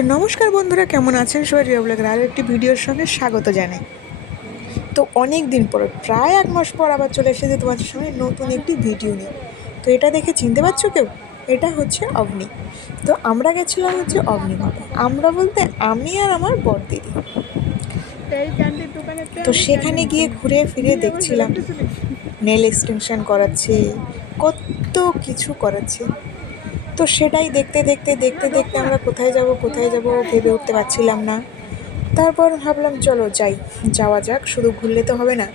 তো নমস্কার বন্ধুরা, কেমন আছেন সবাই? রিয়া ব্লগের আরও একটি ভিডিওর সঙ্গে স্বাগত জানাই। তো অনেক দিন পর, প্রায় 1 মাস পর আবার চলে এসেছে তোমাদের সঙ্গে নতুন একটি ভিডিও নিয়ে। তো এটা দেখে চিনতে পারছো কেউ? এটা হচ্ছে অবনি। তো আমরা গেছিলাম হচ্ছে অবনি মাপা, আমরা বলতে আমি আর আমার বর দিদি। তো সেখানে গিয়ে ঘুরে ফিরে দেখছিলাম নেল এক্সটেনশন করাচ্ছে, কত কিছু করাচ্ছে। তো সেটাই দেখতে দেখতে দেখতে দেখতে আমরা কোথায় যাব ভেবে উঠতে পারছিলাম না। তারপর ভাবলাম চলো যাই, যাওয়া যাক, শুধু ঘুরলে তো হবে না।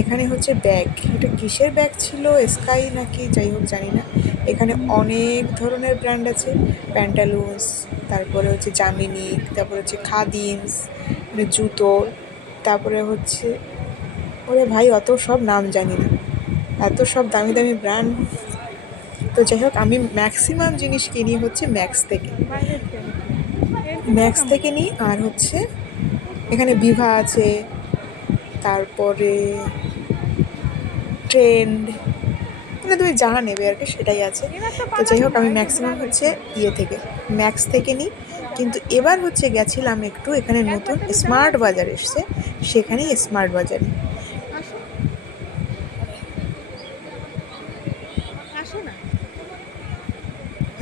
এখানে হচ্ছে ব্যাগ, এটা কিসের ব্যাগ ছিল, স্কাই নাকি যাই হোক জানি না। এখানে অনেক ধরনের ব্র্যান্ড আছে, প্যান্টালুন্স, তারপরে হচ্ছে জামিনিক, তারপরে হচ্ছে খাদিমস, মানে জুতো, তারপরে হচ্ছে, ওরে ভাই অত সব নাম জানি না, এত সব দামি দামি ব্র্যান্ড। তো যাই হোক, আমি ম্যাক্সিমাম জিনিস কিনি হচ্ছে ম্যাক্স থেকে নিই। আর হচ্ছে এখানে বিভা আছে, তারপরে ট্রেন্ড, মানে তুমি যা নেবে আর কি সেটাই আছে। তো যাই হোক, আমি ম্যাক্সিমাম হচ্ছে ম্যাক্স থেকে নিই। কিন্তু এবার হচ্ছে গেছিলাম একটু, এখানে নতুন স্মার্ট বাজার এসছে, সেখানেই স্মার্ট বাজারে।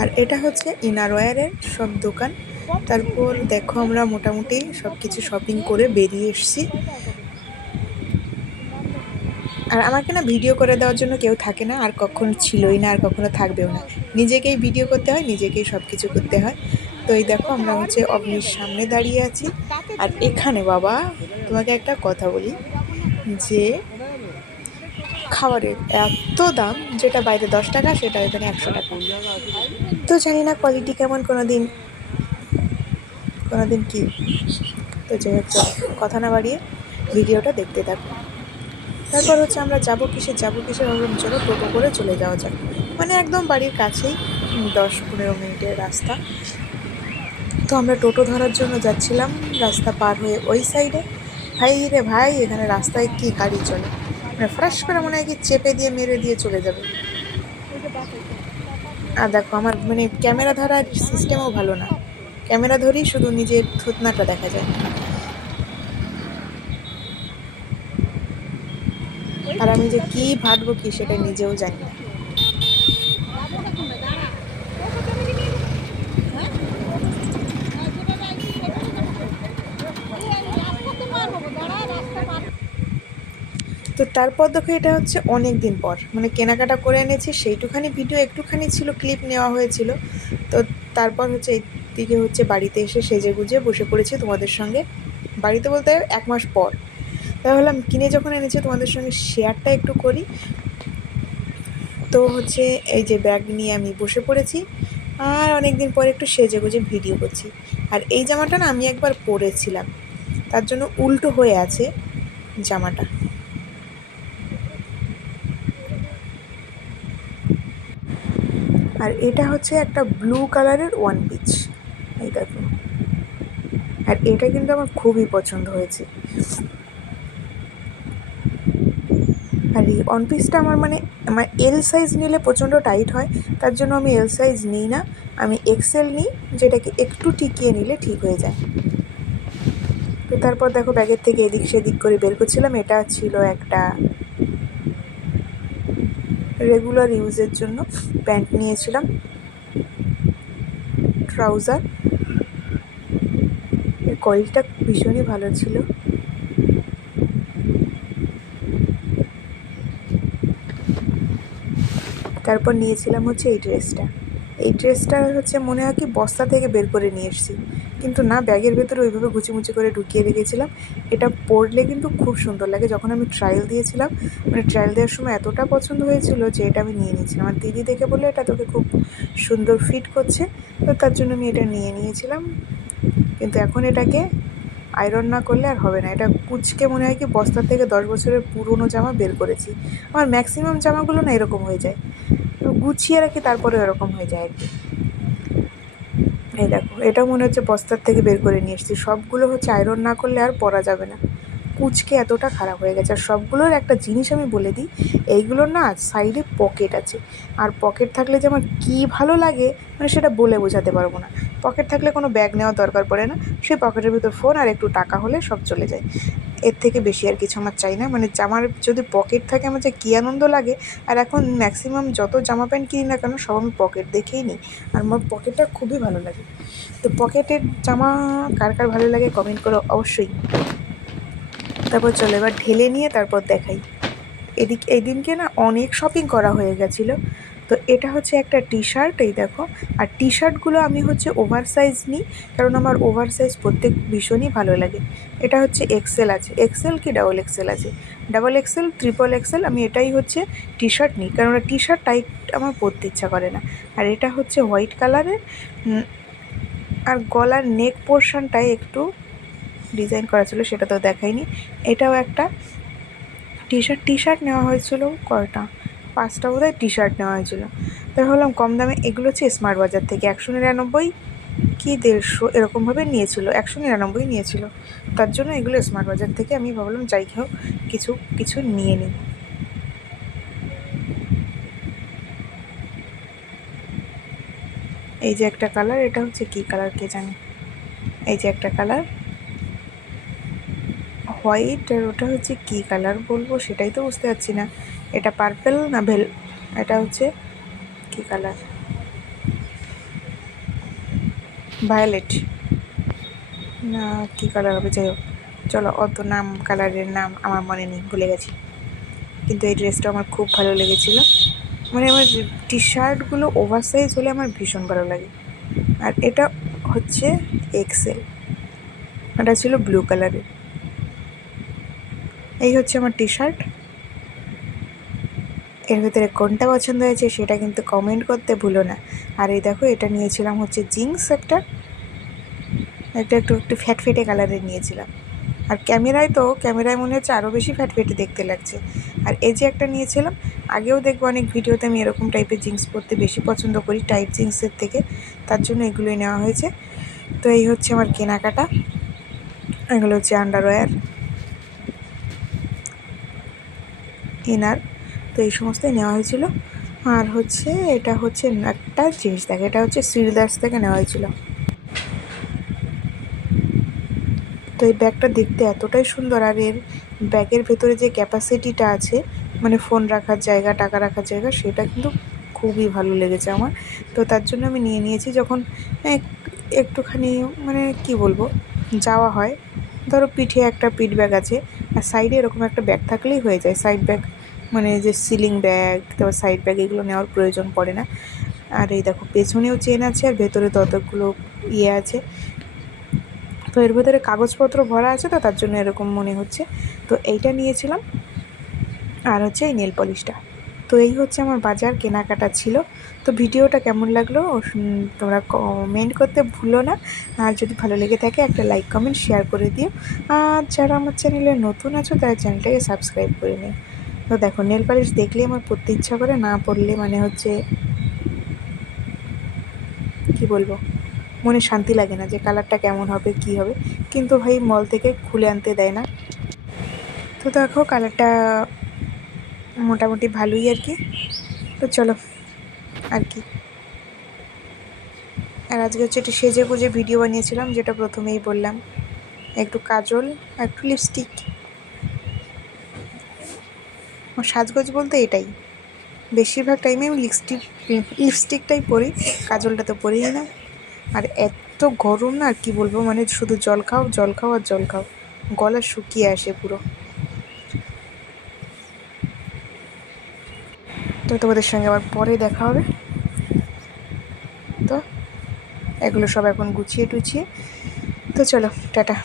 আর এটা হচ্ছে ইনারওয়্যারের সব দোকান। তারপর দেখো, আমরা মোটামুটি সব কিছু শপিং করে বেরিয়ে এসেছি। আর আমাকে না ভিডিও করে দেওয়ার জন্য কেউ থাকে না, আর কখনো ছিলই না, আর কখনো থাকবেও না। নিজেকেই ভিডিও করতে হয়, নিজেকেই সব কিছু করতে হয়। তো এই দেখো, আমরা হচ্ছে অগ্নির সামনে দাঁড়িয়ে আছি। আর এখানে বাবা, তোমাকে একটা কথা বলি, যে খাবারের এত দাম, যেটা বাইরে 10 টাকা সেটা এখানে 100 টাকা। তো জানি না কোয়ালিটি কেমন, কোনোদিন কি। তো যাই হোক, কথা না বাড়িয়ে ভিডিওটা দেখতে থাকো। তারপর হচ্ছে আমরা যাবো কিসে ভাবলাম চলো টোটো করে চলে যাওয়া যাক, মানে একদম বাড়ির কাছেই, 10-15 মিনিটের রাস্তা। তো আমরা টোটো ধরার জন্য যাচ্ছিলাম, রাস্তা পার হয়ে ওই সাইডে, ভাই রে ভাই, এখানে রাস্তায় কি গাড়ি চলে, মানে ফ্রাশ করে মনে হয় কি চেপে দিয়ে মেরে দিয়ে চলে যাবে। আর দেখো, আমার মানে ক্যামেরা ধরার সিস্টেমও ভালো না, ক্যামেরা ধরি শুধু নিজের থুতনাটা দেখা যায়। আর আমি যে কি ভাববো কি সেটা নিজেও জানি না। তো তারপর দেখো, এটা হচ্ছে অনেক দিন পর, মানে কেনাকাটা করে এনেছি, সেইটুখানি ভিডিও একটুখানি ছিল, ক্লিপ নেওয়া হয়েছিল। তো তারপর হচ্ছে এইদিকে হচ্ছে বাড়িতে এসে সেজে গুজে বসে পড়েছি তোমাদের সঙ্গে, বাড়িতে বলতে 1 মাস পর। তাই ভাবলাম কিনে যখন এনেছি তোমাদের সঙ্গে শেয়ারটা একটু করি। তো হচ্ছে এই যে ব্যাগ নিয়ে আমি বসে পড়েছি, আর অনেক দিন পরে একটু সেজে গুজে ভিডিও করছি। আর এই জামাটা না আমি একবার পরেছিলাম, তার জন্য উল্টো হয়ে আছে জামাটা। আর এটা হচ্ছে একটা ব্লু কালারের ওয়ান পিস, এই দেখো। আর এটা কিন্তু আমার খুবই পছন্দ হয়েছে। আর এই ওয়ান পিসটা আমার এল সাইজ নিলে প্রচণ্ড টাইট হয়, তার জন্য আমি এল সাইজ নিই না, আমি এক্সেল নিই, যেটাকে একটু টিকিয়ে নিলে ঠিক হয়ে যায়। তো তারপর দেখো, ব্যাগের থেকে এদিক সেদিক করে বের করছিলাম, এটা ছিল একটা রেগুলার ইউজের জন্য প্যান্ট নিয়েছিলাম, ট্রাউজার। এর কোয়ালিটিটা ভীষণই ভালো ছিল। তারপর নিয়েছিলাম হচ্ছে এই ড্রেসটা হচ্ছে মনে হয় কি বস্তা থেকে বের করে নিয়ে এসেছি, কিন্তু না, ব্যাগের ভেতরে ওইভাবে গুছিমুচি করে ঢুকিয়ে রেখেছিলাম। এটা পরলে কিন্তু খুব সুন্দর লাগে। যখন আমি ট্রায়াল দিয়েছিলাম, মানে ট্রায়াল দেওয়ার সময় এতটা পছন্দ হয়েছিল যে এটা আমি নিয়ে নিয়েছিলাম। আমার দিদি দেখে বললো এটা তোকে খুব সুন্দর ফিট করছে, তো তার জন্য আমি এটা নিয়ে নিয়েছিলাম। কিন্তু এখন এটাকে আয়রন না করলে আর হবে না, এটা কুচকে মনে হয় কি বস্তা থেকে 10 বছরের পুরনো জামা বের করেছি। আমার ম্যাক্সিমাম জামাগুলো না এরকম হয়ে যায়, গুছিয়ে রাখি তারপরে এরকম হয়ে যায় আর কি। এই দেখো, এটা মনে হচ্ছে বস্তার থেকে বের করে নিয়ে এসেছি, সবগুলো হচ্ছে আয়রন না করলে আর পরা যাবে না। কুঁচকে এতটা খারাপ হয়ে গেছে। আর সবগুলোর একটা জিনিস আমি বলে দিই, এইগুলোর না সাইডে পকেট আছে, আর পকেট থাকলে যে আমার কী ভালো লাগে মানে সেটা বলে বোঝাতে পারবো না। পকেট থাকলে কোনো ব্যাগ নেওয়ার দরকার পড়ে না, সেই পকেটের ভিতর ফোন আর একটু টাকা হলে সব চলে যায়। এর থেকে বেশি আর কিছু আমার চাই না। মানে জামার যদি পকেট থাকে আমার যে কী আনন্দ লাগে। আর এখন ম্যাক্সিমাম যত জামা প্যান্ট কিনি না কেন সব আমি পকেট দেখেই নিই, আর আমার পকেটটা খুবই ভালো লাগে। তো পকেটের জামা কার কার ভালো লাগে কমেন্ট করো অবশ্যই। তারপর চলো এবার ঢেলে নিয়ে তারপর দেখাই। এদিনকে না অনেক শপিং করা হয়ে গেছিলো। তো এটা হচ্ছে একটা টি শার্ট, এই দেখো। আর টি শার্টগুলো আমি হচ্ছে ওভার সাইজ নিই, কারণ আমার ওভার সাইজ পরতে ভীষণই ভালো লাগে। এটা হচ্ছে এক্সেল আছে, এক্সেল কি ডাবল এক্সেল আছে, ডাবল এক্সেল, ট্রিপল এক্সেল, আমি এটাই হচ্ছে টি শার্ট নিই, কারণ টি শার্ট টাইট আমার পরতে ইচ্ছা করে না। আর এটা হচ্ছে হোয়াইট কালারের, আর গলার নেক পোর্শনটায় একটু ডিজাইন করা ছিল, সেটা তো দেখাইনি। এটাও একটা টি শার্ট নেওয়া হয়েছিল কয়টা, 5টা বোধহয় টি শার্ট নেওয়া হয়েছিল। তাই ভাবলাম কম দামে, এগুলো হচ্ছে স্মার্ট বাজার থেকে 199 কি 150 এরকমভাবে নিয়েছিল, 199 নিয়েছিল। তার জন্য এগুলো স্মার্ট বাজার থেকে আমি ভাবলাম যাই হোক কিছু কিছু নিয়ে নিই। এই যে একটা কালার, এটা হচ্ছে কী কালার কে জানে, এই যে একটা কালার হোয়াইট, আর ওটা হচ্ছে কী কালার বলবো সেটাই তো বুঝতে পারছি না। এটা পার্পেল না এটা হচ্ছে কী কালার, ভায়োলেট না কী কালার হবে, যাই হোক চলো, অত নাম কালারের নাম আমার মনে নেই, ভুলে গেছি। কিন্তু এই ড্রেসটা আমার খুব ভালো লেগেছিলো। মানে আমার টি শার্টগুলো ওভার সাইজ হলে আমার ভীষণ ভালো লাগে। আর এটা হচ্ছে এক্সেল, এটা ছিল ব্লু কালারের। এই হচ্ছে আমার টি শার্ট। এর ভিতরে কোনটা পছন্দ হয়েছে সেটা কিন্তু কমেন্ট করতে ভুলো না। আর এই দেখো এটা নিয়েছিলাম হচ্ছে জিন্স, একটা একটু ফ্যাটফেটে কালারের নিয়েছিলাম। আর ক্যামেরায় মনে হচ্ছে আরও বেশি ফ্যাটফেটে দেখতে লাগছে। আর এই যে একটা নিয়েছিলাম, আগেও দেখবো অনেক ভিডিওতে আমি এরকম টাইপের জিন্স পরতে বেশি পছন্দ করি টাইট জিন্সের থেকে, তার জন্য এগুলোই নেওয়া হয়েছে। তো এই হচ্ছে আমার কেনাকাটা, এগুলো হচ্ছে আন্ডারওয়্যার, ইনার, তো এই সমস্তই নেওয়া হয়েছিল। আর হচ্ছে এটা হচ্ছে একটা জিনিস দেখে, এটা হচ্ছে শ্রীদাস থেকে নেওয়া হয়েছিল। তো এই ব্যাগটা দেখতে এতটাই সুন্দর, আর এর ব্যাগের ভেতরে যে ক্যাপাসিটিটা আছে, মানে ফোন রাখার জায়গা, টাকা রাখার জায়গা, সেটা কিন্তু খুবই ভালো লেগেছে আমার। তো তার জন্য আমি নিয়ে নিয়েছি। যখন একটুখানি মানে কি বলবো যাওয়া হয়, ধরো পিঠে একটা পিঠ ব্যাগ আছে, আর সাইডে এরকম একটা ব্যাগ থাকলেই হয়ে যায়। সাইড ব্যাগ মানে যে সিলিং ব্যাগ, তারপর সাইড ব্যাগ, এগুলো নেওয়ার প্রয়োজন পড়ে না। আর এই দেখো পেছনেও চেন আছে, আর ভেতরে ততগুলো ইয়ে আছে। তো এর ভেতরে কাগজপত্র ভরা আছে, তো তার জন্য এরকম মনে হচ্ছে। তো এইটা নিয়েছিলাম, আর হচ্ছে এই নেল পলিশটা। তো এই হচ্ছে আমার বাজার কেনাকাটা ছিল। তো ভিডিওটা কেমন লাগলো তোমরা কমেন্ট করতে ভুলো না। আর যদি ভালো লেগে থাকে একটা লাইক কমেন্ট শেয়ার করে দিও। আর যারা আমার চ্যানেলে নতুন আছো তারা চ্যানেলটাকে সাবস্ক্রাইব করে নিও। তো দেখো নেল পলিশ দেখলে আমার পরতে ইচ্ছা করে, না পরলে মানে হচ্ছে কি বলবো, মনে শান্তি লাগে না যে কালারটা কেমন হবে কী হবে। কিন্তু ভাই মল থেকে খুলে আনতে দেয় না। তো দেখো কালারটা মোটামুটি ভালোই আর কি। তো চলো আর কি। আর আজকে হচ্ছে একটু সেজে গুজে ভিডিও বানিয়েছিলাম, যেটা প্রথমেই বললাম, একটু কাজল আর একটু লিপস্টিক। সাজগোজ বলতে এটাই, বেশিরভাগ টাইমে আমি লিপস্টিকটাই পরি, কাজলটা তো পরিই না। আর এত গরম না, আর কি বলবো, মানে শুধু জল খাও জল খাও আর জল খাও, গলা শুকিয়ে আসে পুরো। তো তোমাদের সঙ্গে আবার পরে দেখা হবে। তো এগুলো সব এখন গুছিয়ে টুছিয়ে, তো চলো টাটা।